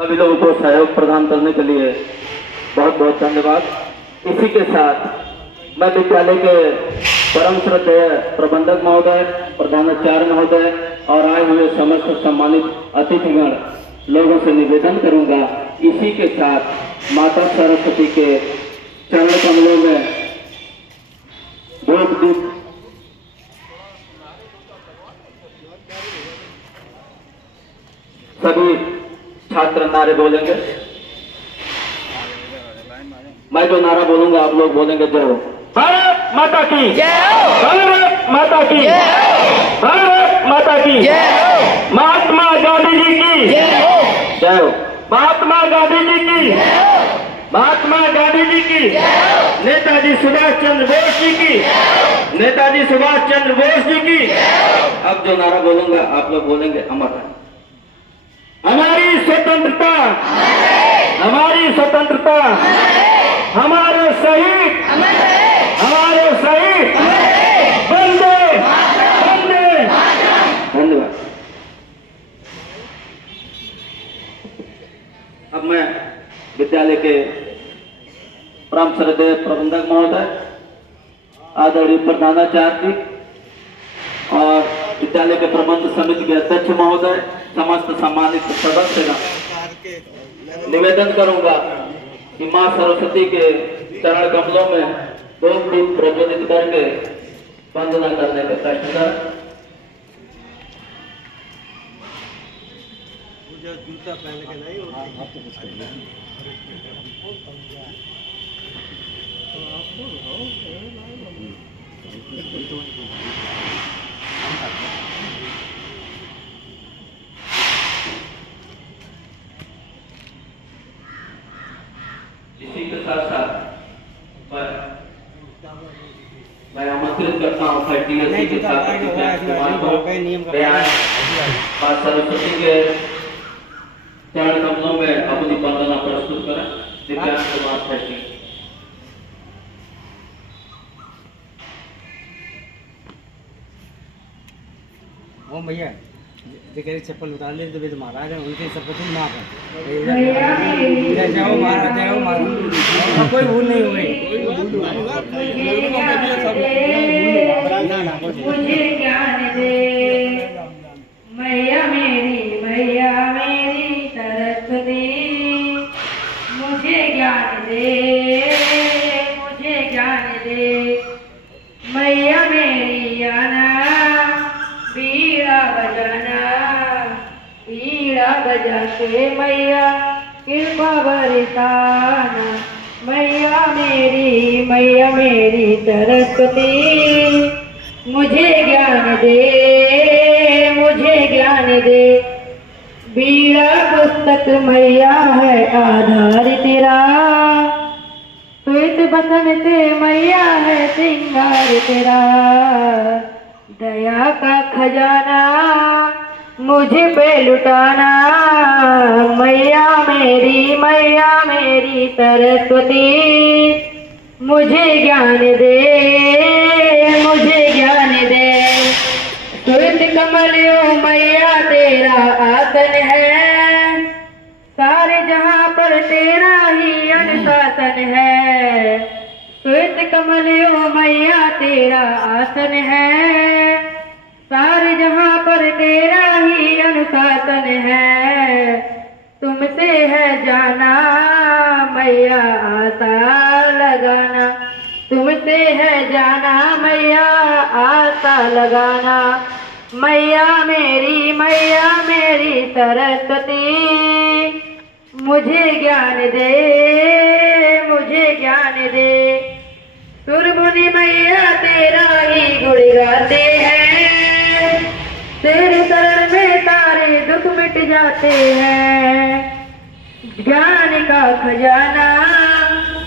सभी लोगों को सहयोग प्रदान करने के लिए बहुत बहुत धन्यवाद। इसी के साथ मैं विद्यालय के परम श्रद्धेय प्रबंधक महोदय, प्रधानाचार्य महोदय और आए हुए समस्त सम्मानित अतिथिगण लोगों से निवेदन करूंगा, इसी के साथ माता सरस्वती के चरण कमलों में धूप दीप सभी छात्र नारे बोलेंगे। मैं जो नारा बोलूंगा आप लोग बोलेंगे जय हो। भारत माता की जय हो। भारत माता की जय हो। भारत माता की जय हो। महात्मा गांधी जी की जय हो। जय हो। महात्मा गांधी जी की जय हो। महात्मा गांधी जी की जय हो। नेताजी सुभाष चंद्र बोस जी की जय हो। नेताजी सुभाष चंद्र बोस जी की जय हो। अब जो नारा बोलूंगा आप लोग बोलेंगे अमर है। हमारी स्वतंत्रता, हमारी स्वतंत्रता, हमारे शहीद, हमारे शहीद, वंदे वंदे। धन्यवाद। अब मैं विद्यालय के परम श्रद्धेय प्रबंधक महोदय, आदरणीय प्रधानाचार्य जी और विद्यालय के प्रबंध समिति के अध्यक्ष महोदय, समस्त सम्मानित सदस्य निवेदन करूंगा कि मां सरस्वती के चरण कमलों में धूप दीप प्रज्वलित करके वंदना करने का प्रश्न कर। जूता पहन के नहीं इसी के साथ साथ मैं आमंत्रित करता हूँ फैटीएससी के छात्र मां सरस्वती के चरण कमलों में अपनी वंदना प्रस्तुत करें। दिव्यांग कुमार फैटी। ओ भैया देखिए चप्पल उतार ले तो महाराज उनके सबको तुम माफ है। जाओ महाराज, जाओ महाराज, कोई भूल नहीं हुई। मुझे ज्ञान दे मैया मेरी, मैया मेरी सरस्वती। मुझे ज्ञान दे, मुझे ज्ञान दे मैया मेरी। आना बीड़ा बजाना, बीड़ा बजा के मैया कृपा बरसाना। मैया मेरी सरस्वती। मुझे ज्ञान दे, मुझे ज्ञान दे। बीड़ा पुस्तक मैया है आधार तेरा। श्वेत बसन से मैया है श्रृंगार तेरा। दया का खजाना मुझे पे लुटाना। मैया मेरी सरस्वती। मुझे ज्ञान दे, मुझे ज्ञान दे। श्वेत कमलियों मैया तेरा आसन है। सारे जहां पर तेरा ही अनुशासन है। श्वेत कमलियों मैया तेरा आसन है। सारे जहां पर तेरा ही अनुशासन है। तुमसे है जाना मैया आशा लगाना। तुमसे है जाना मैया आशा लगाना। मैया मेरी सरस्वती। मुझे ज्ञान दे, मुझे ज्ञान दे। सुर मुनि मैया तेरा ही गुण गाते हैं। तेरे शरण में सारे दुख मिट जाते हैं। ज्ञान का खजाना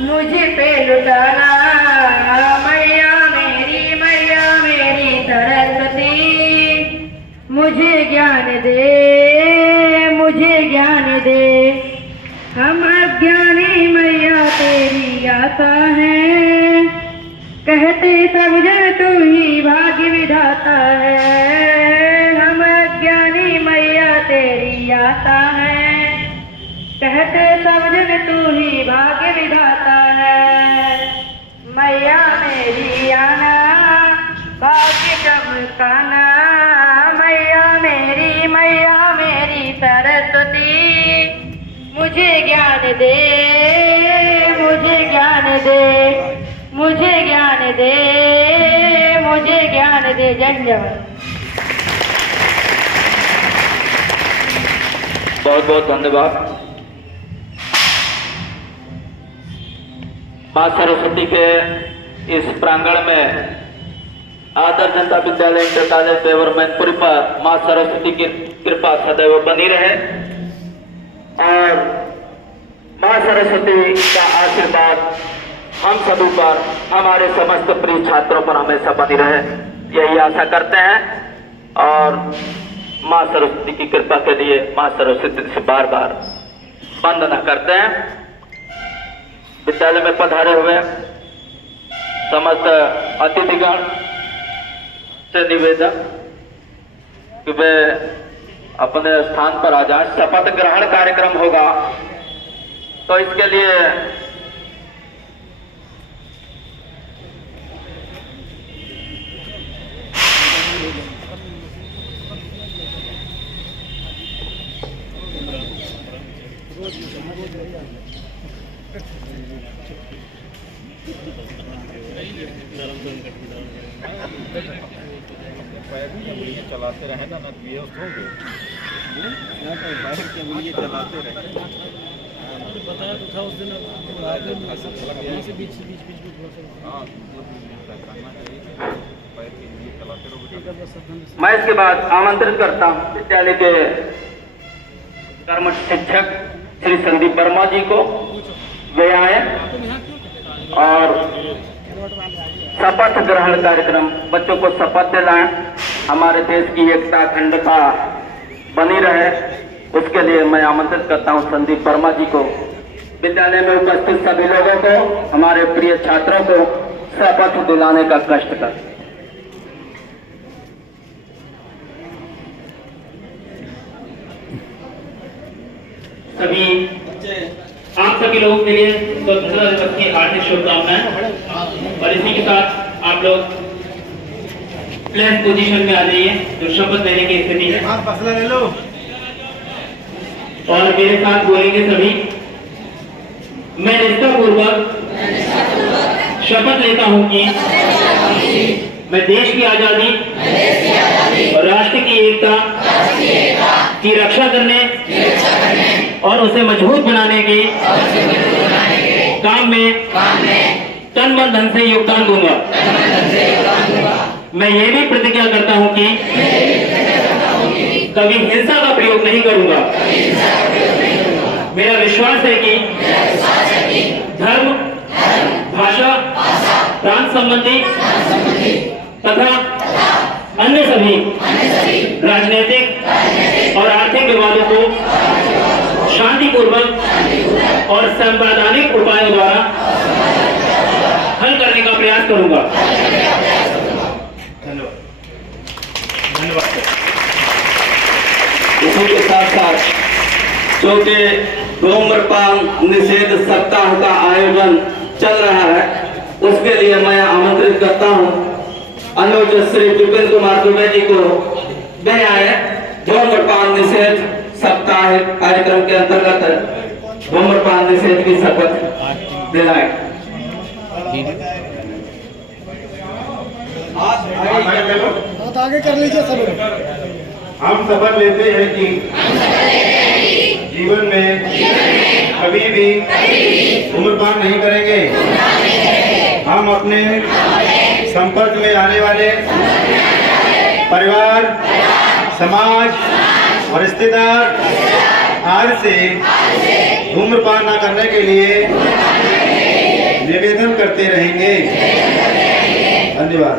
मुझे पे लुटाना। मैया मेरी सरस्वती। मुझे ज्ञान दे, मुझे ज्ञान दे। हम अज्ञानी मैया तेरी आशा है। कहते समझे तू ही भाग्य विधाता है। हम अज्ञानी मैया तेरी आशा है। भाग्य विधाता है। मैया मेरी आना भाग्य चमकाना, मैया मेरी सरस्वती मुझे ज्ञान दे, मुझे ज्ञान दे, मुझे ज्ञान दे, मुझे ज्ञान दे। जय जवान। बहुत बहुत धन्यवाद। मां सरस्वती के इस प्रांगण में आदर्श जनता विद्यालय इंटर कॉलेज देवर मैनपुरी पर मां सरस्वती की कृपा सदैव बनी रहे और मां सरस्वती का आशीर्वाद हम सभी पर, हमारे समस्त प्रिय छात्रों पर हमेशा बनी रहे, यही आशा करते हैं। और मां सरस्वती की कृपा के लिए मां सरस्वती से बार बार वंदना करते हैं। विद्यालय में पधारे हुए समस्त अतिथिगण से निवेदन कि वे अपने स्थान पर आ जाएं। शपथ ग्रहण कार्यक्रम होगा तो इसके लिए चलाते रहे ना व्यस्त हो गए चलाते रहे। बताया तो था उस दिन से बीच मैं इसके बाद आमंत्रित करता हूं विद्यालय के कर्मठ शिक्षक श्री संदीप वर्मा जी को, वे आए और शपथ ग्रहण कार्यक्रम, बच्चों को शपथ दिलाएं, हमारे देश की एकता अखंडता बनी रहे, उसके लिए मैं आमंत्रित करता हूं संदीप वर्मा जी को। विद्यालय में उपस्थित सभी लोगों को, हमारे प्रिय छात्रों को शपथ दिलाने का कष्ट कर। सभी आप सभी लोगों के लिए स्वतंत्रता दिवस की हार्दिक शुभकामनाएं। और इसी के साथ आप लोग प्लेस पोजीशन में आ जाइए जो शपथ लेने की स्थिति है, ले लो। और मेरे साथ बोलेंगे सभी। मैं निष्ठापूर्वक शपथ लेता हूं कि मैं देश की आजादी और राष्ट्र की एकता की रक्षा करने और उसे मजबूत बनाने के काम में तन मन धन से योगदान दूंगा। मैं ये भी प्रतिज्ञा करता हूं कि कभी हिंसा का प्रयोग नहीं करूंगा। मेरा विश्वास है कि धर्म, भाषा, प्रांत संबंधी तथा अन्य सभी राजनीतिक और आर्थिक विवादों को शांतिपूर्वक और संवैधानिक उपायों द्वारा हल करने का प्रयास करूंगा। धन्यवाद। धन्यवाद। इसी के साथ साथ चौथे धूम्रपान निषेध सप्ताह का आयोजन चल रहा है, उसके लिए मैं आमंत्रित करता हूं अनुज श्री विपिन कुमार दुबे जी को। वे आए धूम्रपान निषेध सप्ताह कार्यक्रम के अंतर्गत धूम्रपान निषेध की शपथ दिलाए। आगे कर लीजिए सब। हम शपथ लेते हैं कि जीवन में कभी भी धूम्रपान नहीं करेंगे। हम अपने संपर्क में आने वाले परिवार, समाज और रिश्तेदार आज से धूम्रपान न करने के लिए निवेदन करते रहेंगे। धन्यवाद।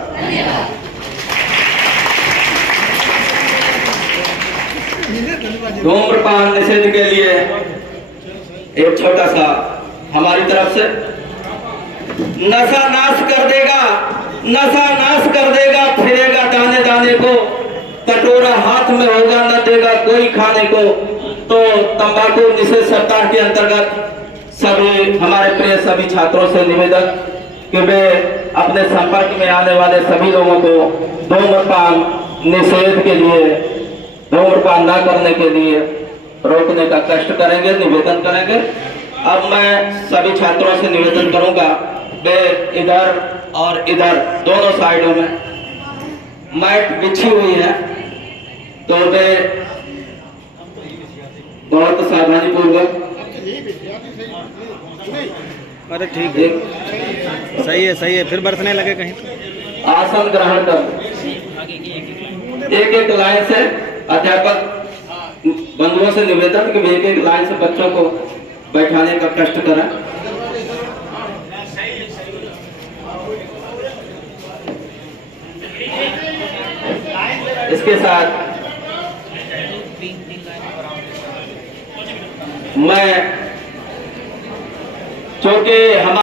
धूम्रपान निषेध के लिए एक छोटा सा हमारी तरफ से। नशा नाश कर देगा, नशा नाश कर देगा, फिरेगा दाने दाने को, कटोरा हाथ में होगा न देगा कोई खाने को। तो तंबाकू निषेध सप्ताह के अंतर्गत सभी हमारे प्रिय सभी छात्रों से निवेदन कि वे अपने संपर्क में आने वाले सभी लोगों को धूम्रपान निषेध के लिए, धूम्रपान न करने के लिए रोकने का कष्ट करेंगे, निवेदन करेंगे। अब मैं सभी छात्रों से निवेदन करूंगा, वे इधर और इधर दोनों साइडों में मैट बिछी हुई है, तो वे बहुत सावधानी पूर्वक, अरे ठीक है, सही है, फिर बरसने लगे कहीं तो। आसन ग्रहण कर एक एक लाइन से अध्यापक बंधुओं से निवेदन कि वे एक एक लाइन से बच्चों को बैठाने का कष्ट करें। इसके साथ मैं, चूंकि हम